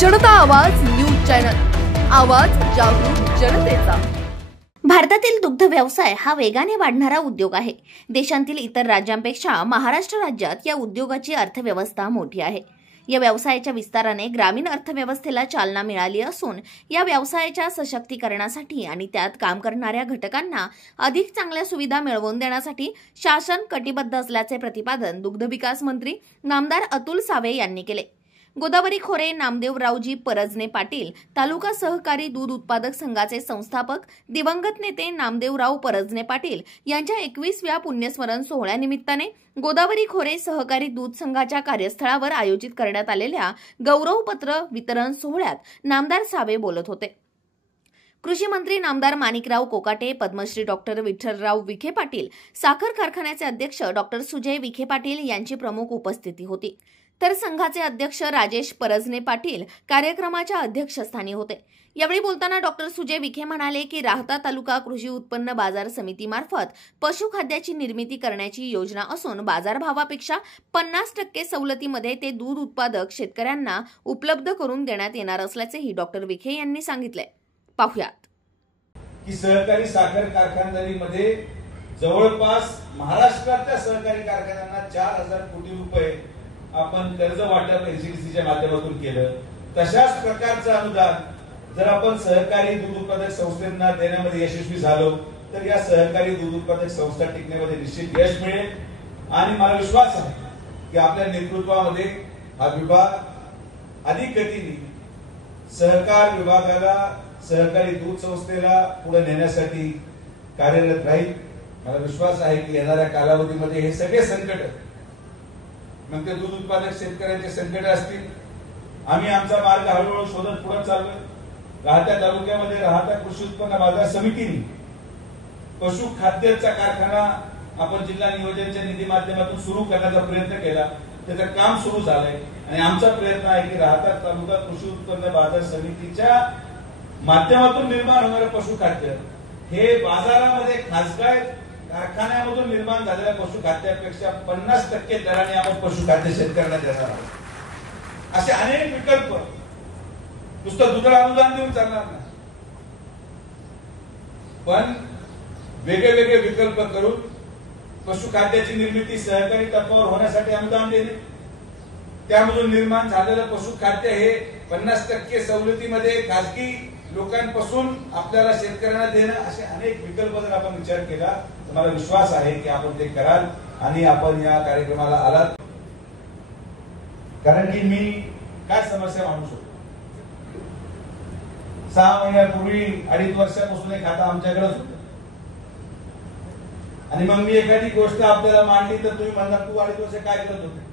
जनता आवाज news channel, आवाज जागरूक जनतेचा। भारतातील दुग्ध व्यवसाय हा वेगाने वाढणारा उद्योग आहे। देशातील इतर राज्यांपेक्षा महाराष्ट्र राज्यात या उद्योगाची अर्थव्यवस्था मोठी आहे। या व्यवसायाच्या विस्ताराने ग्रामीण अर्थव्यवस्थेला चालना मिळाली असून या व्यवसायाच्या सशक्तीकरणासाठी आणि त्यात काम करणाऱ्या घटकांना अधिक चांगल्या सुविधा मिळवून देण्यासाठी शासन कटिबद्ध असल्याचे प्रतिपादन दुग्ध विकास मंत्री नामदार अतुल सावे यांनी केले। गोदावरी खोरे नामदेवरावजी परजने पाटील तालुका सहकारी दूध उत्पादक संघाचे संस्थापक दिवंगत नेते नामदेवराव परजने पाटील यांच्या 21व्या पुण्यस्मरण सोहळ्यानिमित्ताने गोदावरी खोरे सहकारी दूध संघाच्या कार्यस्थळावर आयोजित करण्यात आलेल्या गौरवपत्र वितरण सोहळ्यात नामदार सावे बोलत होते। कृषी मंत्री नामदार माणिकराव कोकाटे, पद्मश्री डॉक्टर विठ्ठलराव विखे पाटील, साखर कारखान्याचे अध्यक्ष डॉक्टर सुजय विखे पाटील यांची प्रमुख उपस्थिती होती। तर संघाचे अध्यक्ष राजेश परजने पाटील कार्यक्रमाच्या अध्यक्षस्थानी होते। यावेळी बोलताना डॉक्टर सुजय विखे म्हणाले की राहता तालुका कृषी उत्पन्न बाजार समितीमार्फत पशुखाद्याची निर्मिती करण्याची योजना असून बाजारभावापेक्षा 50% सवलतीमध्ये ते दूध उत्पादक शेतकऱ्यांना उपलब्ध करून देण्यात येणार असल्याचेही डॉक्टर विखे यांनी सांगितले। पाहुयात की सहकारी साखर कारखानदारीमध्ये जवळपास महाराष्ट्रातल्या सहकारी कारखान्यांना 4000 कोटी रुपये आपण कर्ज वाटप एनसीडीसीच्या माध्यमातून केलं। तशाच प्रकारचं अनुदान जर आपण सहकारी दूध उत्पादक संस्थांना देण्यामध्ये यशस्वी झालो तर या सहकारी दूध उत्पादक संस्था टिकण्यामध्ये निश्चित यश मिळेल आणि मला विश्वास आहे की आपल्या नेतृत्वामध्ये हा विभाग अधिक गतीने सहकार विभागाला सहकारी दूध संस्थेला पुढे नेण्यासाठी कार्यरत राहील। मला विश्वास आहे की येणाऱ्या कालावधीमध्ये हे सगळे संकट मग ते दूध उत्पादक शेतकऱ्यांचे संकट असतील, आम्ही आमचा मार्ग हळूहळू शोधत पुढे चाललोय। राहत्या तालुक्यामध्ये राहत्या कृषी उत्पन्न बाजार समितीने पशु खाद्याचा कारखाना आपण जिल्हा नियोजनच्या निधी माध्यमातून सुरू करण्याचा प्रयत्न केला, त्याचं काम सुरू झालंय आणि आमचा प्रयत्न आहे की राहत्या तालुका कृषी उत्पन्न बाजार समितीच्या माध्यमातून निर्माण होणारे पशुखाद्य हे बाजारामध्ये खासगी कारखान्यामधून निर्माण झालेल्या पशुखाद्यापेक्षा 50% दराने आपण पशुखाद्य शेतकऱ्यांना देणार आहोत। असे अनेक विकल्प नुसतं दुधाला अनुदान देऊन चालणार नाही, पण वेगळे वेगळे विकल्प करून पशुखाद्याची निर्मिती सहकारी तत्वावर होण्यासाठी अनुदान देणे, त्यामधून निर्माण झालेलं पशुखाद्य हे 50% सवलतीमध्ये खासगी लोकांपासून आपल्याला शेतकऱ्यांना देणं, असे अनेक विकल्प जर आपण विचार केला तर मला विश्वास आहे की आपण ते कराल आणि आपण या कार्यक्रमाला आलात। कारण की मी काय समस्या मांडू शकतो, 6 महिन्यापूर्वी 2.5 वर्षापासून एक खाता आमच्याकडेच होतं आणि मग मी एखादी गोष्ट आपल्याला मांडली तर तुम्ही म्हणणार तू 2.5 वर्ष काय करत होते।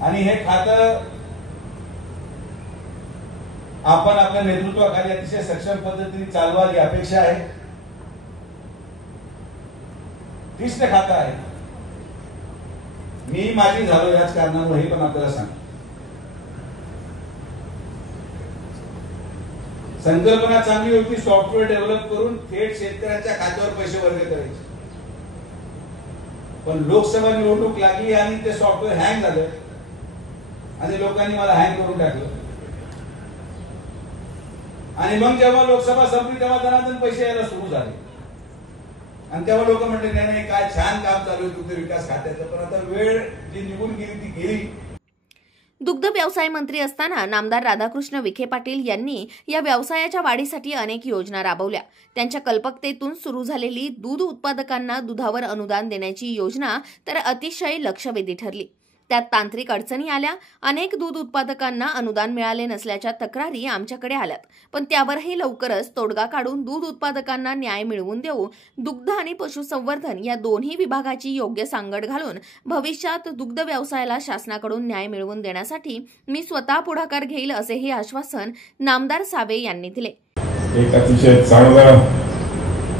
आणि हे खातं आपण आपल्या नेतृत्वाखाली अतिशय सक्षम पद्धतीने चालवा ही अपेक्षा आहे। कृष्ण खाता आहे, मी माझी झालो याच कारणामुळे हे पण आपल्याला सांग। संकल्पना चांगली होती, सॉफ्टवेअर डेव्हलप करून थेट शेतकऱ्याच्या खात्यावर पैसे वर्ग करायचे, पण लोकसभा निवडणूक लागली आणि ते सॉफ्टवेअर हँग झालं आणि लोकांनी मला हँग करून टाकलं आणि मग जेव्हा लोकसभा संपली तेव्हा जनार्दन पैसे यायला सुरू झाले आणि तेव्हा लोक म्हणते नाही नाही काय छान काम चालू आहे दुग्ध विकास खात्याचं, पण आता वेळ जी निघून गेली ती गेली। दुग्ध व्यवसाय मंत्री असताना नामदार राधाकृष्ण विखे पाटील यांनी या व्यवसायाच्या वाढीसाठी अनेक योजना राबवल्या। त्यांच्या कल्पकतेतून सुरू झालेली दूध उत्पादकांना दुधावर अनुदान देण्याची योजना तर अतिशय लक्षवेधी ठरली। त्यात तांत्रिक अडचणी आल्या, अनेक दूध उत्पादकांना अनुदान मिळाले नसल्याच्या तक्रारी आमच्याकडे आल्यात, पण त्यावरही लवकरच तोडगा काढून दूध उत्पादकांना न्याय मिळवून देऊ दुग्ध आणि पशुसंवर्धन या दोन्ही विभागाची योग्य सांगड घालून भविष्यात दुग्ध व्यवसायाला शासनाकडून न्याय मिळवून देण्यासाठी मी स्वतः पुढाकार घेईल असेही आश्वासन नामदार सावे यांनी दिले। एक अतिशय चांगला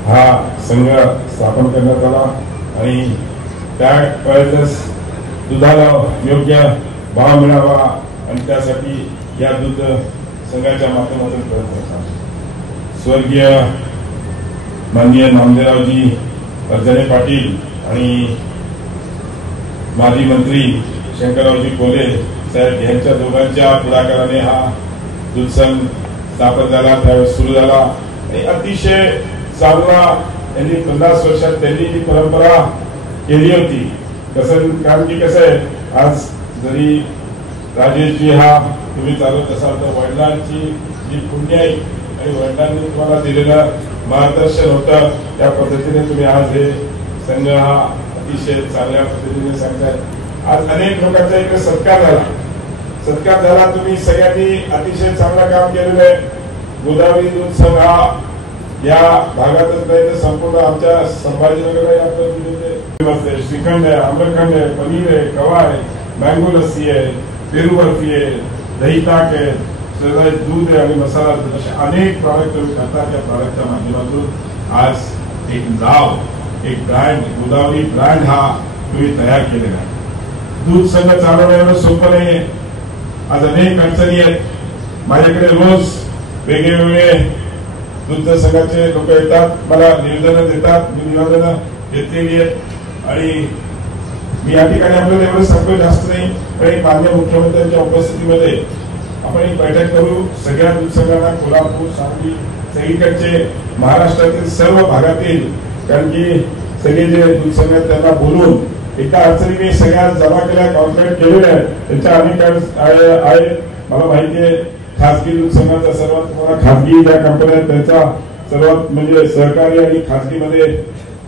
हा संघ स्थापन करण्यात आला आणि त्या दुधाला योग्य भाव मिळावा आणि त्यासाठी या दूध संघाच्या माध्यमातून प्रयत्न करतात। स्वर्गीय माननीय नामदेवरावजी परजने पाटील आणि माजी मंत्री शंकररावजी कोले साहेब यांच्या दोघांच्या पुढाकाराने हा दूध संघ स्थापन झाला, त्यावेळेस सुरू झाला आणि अतिशय चांगला यांनी 50 वर्षात त्यांनी जी परंपरा केली होती. कसं कारण की कसं आहे, आज जरी राजेशजी हा तुम्ही चालवत असाल तर वडिलांची जी पुण्य आहे आणि वडिलांनी तुम्हाला दिलेलं मार्गदर्शन होतं, त्या पद्धतीने तुम्ही आज हे संघ हा अतिशय चांगल्या पद्धतीने सांगताय. आज अनेक लोकांचा इकडे सत्कार झाला. तुम्ही सगळ्यांनी अतिशय चांगलं काम केलेलं आहे. गोदावरी दूध संघ हा या भागातच नाही तर संपूर्ण आमच्या संभाजीनगर आपलं श्रीखंड आहे, आम्रखंड आहे, पनीर आहे, कवा आहे, मँगो लस्सी आहे, पेरू बर्फी आहे, दही ताक आहे, दूध आहे आणि मसाला दूध, असे अनेक प्रॉडक्ट तुम्ही करता. त्या प्रॉडक्टच्या माध्यमातून आज एक नाव, एक ब्रँड, गोदावरी ब्रँड हा तुम्ही तयार केलेला आहे. दूध संघ चालवणं सोपं नाहीये. आज अनेक अडचणी आहेत. माझ्याकडे रोज वेगवेगळे दूध संघाचे लोक येतात, मला निवेदनं देतात. मी निवेदनं घेतलेली आहेत आणि मी या ठिकाणी आपल्याला एवढं सांगतो, जास्त नाही, पण एक माननीय मुख्यमंत्र्यांच्या उपस्थितीमध्ये आपण एक बैठक करू. सगळ्या दूध संघांना, कोल्हापूर, सांगली, सगळीकडचे महाराष्ट्रातील सर्व भागातील, कारण की सगळे जे दूध संघ आहेत त्यांना बोलून एका अडचणी मी सगळ्या जमा केल्या, कॉन्ट्रॅक्ट केलेल्या आहेत. त्यांच्या अनेक आहेत. मला माहिती आहे खासगी दूध संघाचा सर्वात तुम्हाला खासगी ज्या कंपन्या आहेत त्यांचा सर्वात म्हणजे सहकारी आणि खासगीमध्ये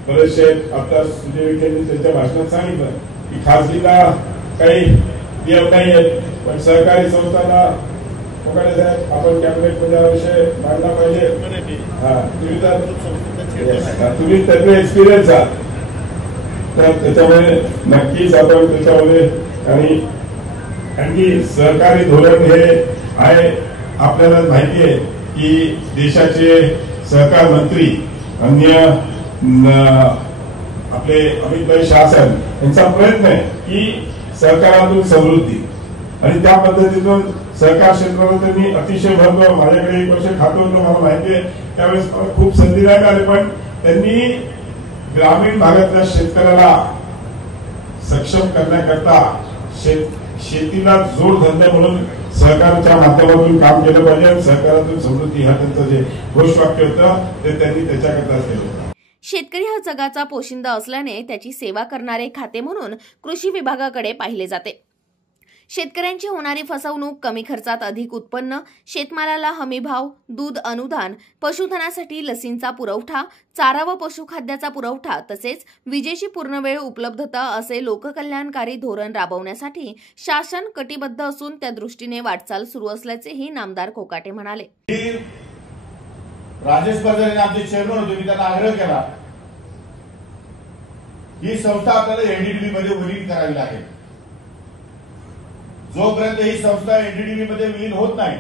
बरेचसे. आता सुजय विखेंनी त्यांच्या भाषणात सांगितलं की खासगीला काही नियम नाही आहेत, पण सहकारी संस्थांना आपण कॅबिनेटमध्ये हा विषय मांडला पाहिजे. तुम्ही त्यातले एक्सपिरियन्स आहात, तर त्याच्यामध्ये नक्कीच आपण त्याच्यामध्ये आणि आणखी सहकारी धोरण हे आहे. आपल्याला माहिती आहे की देशाचे सहकार मंत्री अन्य आपले अमितभाई शासन यांचा प्रयत्न आहे की सहकारातून समृद्धी, आणि त्या पद्धतीतून सहकार क्षेत्राला त्यांनी अतिशय महत्व. माझ्याकडे 1 वर्ष खातं होतं, मला माहिती आहे. त्यावेळेस मला खूप संधीदायक आले, पण त्यांनी ग्रामीण भागातल्या शेतकऱ्याला सक्षम करण्याकरता शेतीला जोडधंदे म्हणून सहकाराच्या माध्यमातून काम केलं पाहिजे. सहकारातून समृद्धी हा त्यांचं जे घोषवाक्य होतं ते त्यांनी त्याच्याकरता केलं होतं. शेतकरी हा जगाचा पोशिंदा असल्याने त्याची सेवा करणारे खाते म्हणून कृषी विभागाकडे पाहिले जाते. शेतकऱ्यांची होणारी फसवणूक, कमी खर्चात अधिक उत्पन्न, शेतमालाला हमीभाव, दूध अनुदान, पशुधनासाठी लसींचा पुरवठा, चारा व पशुखाद्याचा पुरवठा तसेच विजेची पूर्णवेळ उपलब्धता असे लोककल्याणकारी धोरण राबवण्यासाठी शासन कटिबद्ध असून त्या दृष्टीने वाटचाल सुरू असल्याचेही नामदार कोकाटे म्हणाले. राजेश परजणे आमचे चेअरमन होते, मी त्यांना आग्रह केला ही संस्था आपल्याला एनडीडीबी मध्ये विलीन करावी लागेल. जोपर्यंत ही संस्था एनडीडीबी मध्ये विलीन होत नाही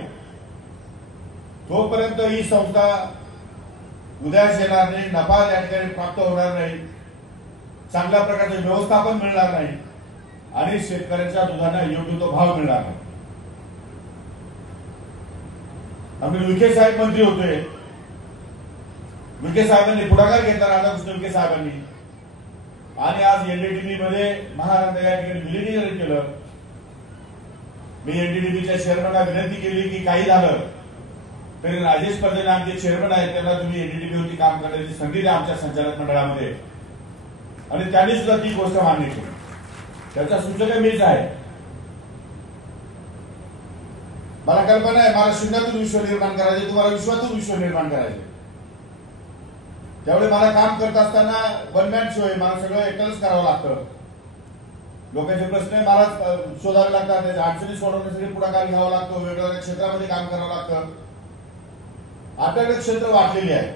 तोपर्यंत ही संस्था उदयास येणार नाही, नफा त्या ठिकाणी प्राप्त होणार नाही, चांगल्या प्रकारचे व्यवस्थापन मिळणार नाही आणि शेतकऱ्यांच्या दुधांना योग्य तो भाव मिळणार नाही. आम्ही विखे साहेब मंत्री होते, विखे साहेबांनी पुढाकार घेतला, राधाकृष्ण विखे साहेबांनी, आणि आज एनडीडीबी मध्ये महाराष्ट्र या ठिकाणी विलीनीकरण केलं. मी एनडीडीबीच्या चेअरमनला विनंती केली की काही झालं तरी राजेश परजणे आमचे चेअरमन आहेत, त्यांना तुम्ही एनडीडीबीवरती काम करण्याची संधी द्या आमच्या संचालक मंडळामध्ये, आणि त्यांनी सुद्धा ती गोष्ट मान्य केली. त्याचा सूचक मीच आहे. मला कल्पना आहे मला शून्यातून विश्व निर्माण करायचे, तुम्हाला विश्वातून विश्व निर्माण करायचे. त्यावेळी मला काम करत असताना वन मॅन शो आहे, मला सगळं एकटंच करावं लागतं. लोकांचे प्रश्न मला शोधावे लागतात, त्याच्या अडचणी सोडवण्यासाठी पुढाकार घ्यावा लागतो, वेगवेगळ्या क्षेत्रामध्ये काम करावं लागतं. आपल्याकडे क्षेत्र वाटलेली आहे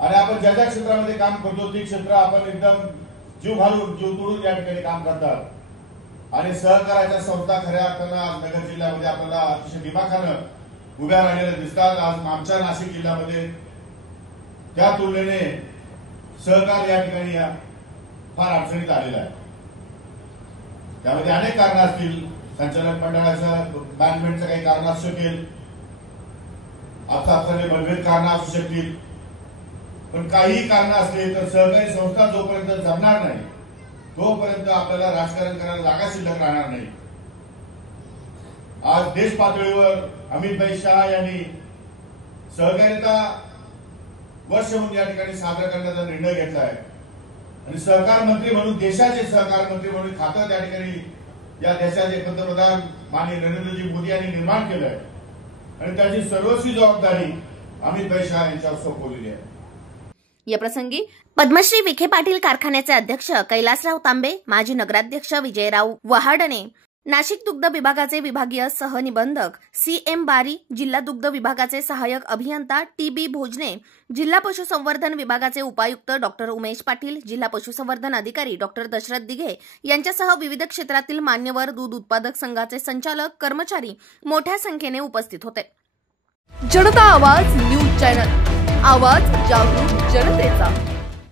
आणि आपण ज्या ज्या क्षेत्रामध्ये काम करतो ती क्षेत्र आपण एकदम जीव घालून जीव तोडून या ठिकाणी काम करतात. आणि सहकाराच्या संस्था खऱ्या अर्थानं आज नगर जिल्ह्यामध्ये आपल्याला अतिशय दिमाखानं उभ्या राहिलेल्या दिसतात. आज आमच्या नाशिक जिल्ह्यामध्ये त्या तुलनेने सहकार या ठिकाणी फार अडचणीत आलेला आहे. त्यामध्ये अनेक कारण असतील, संचालक मंडळाचं मॅनेजमेंटचं काही कारण असू शकेल, आपसाने मतभेद कारण असू शकतील, पण काही कारण असले तर सहकारी संस्था जोपर्यंत जमणार नाही तोपर्यंत आपल्याला राजकारण करायला जागा शिल्लक राहणार नाही. आज देश पातळीवर अमित शहा यांनी सहकारिता वर्ष म्हणून या ठिकाणी साजरा करण्याचा निर्णय घेतला आहे आणि सहकार मंत्री म्हणून, देशाचे सहकार मंत्री म्हणून खातं त्या ठिकाणी या देशाचे पंतप्रधान माननीय नरेंद्रजी मोदी यांनी निर्माण केलं आहे आणि त्याची सर्वस्वी जबाबदारी अमित शहा यांच्यावर सोपवलेली आहे. या प्रसंगी पद्मश्री विखे पाटील कारखान्याचे अध्यक्ष कैलासराव तांबे, माजी नगराध्यक्ष विजयराव वहाडणे, नाशिक दुग्ध विभागाचे विभागीय सहनिबंधक CM बारी, जिल्हा दुग्ध विभागाचे सहाय्यक अभियंता TB भोजने, जिल्हा पशुसंवर्धन विभागाचे उपायुक्त डॉक्टर उमेश पाटील, जिल्हा पशुसंवर्धन अधिकारी डॉक्टर दशरथ दिघे यांच्यासह विविध क्षेत्रातील मान्यवर, दूध उत्पादक संघाचे संचालक, कर्मचारी मोठ्या संख्येने उपस्थित होते. जनता आवाज न्यूज चॅनल, आवाज जागरूक जनतेचा.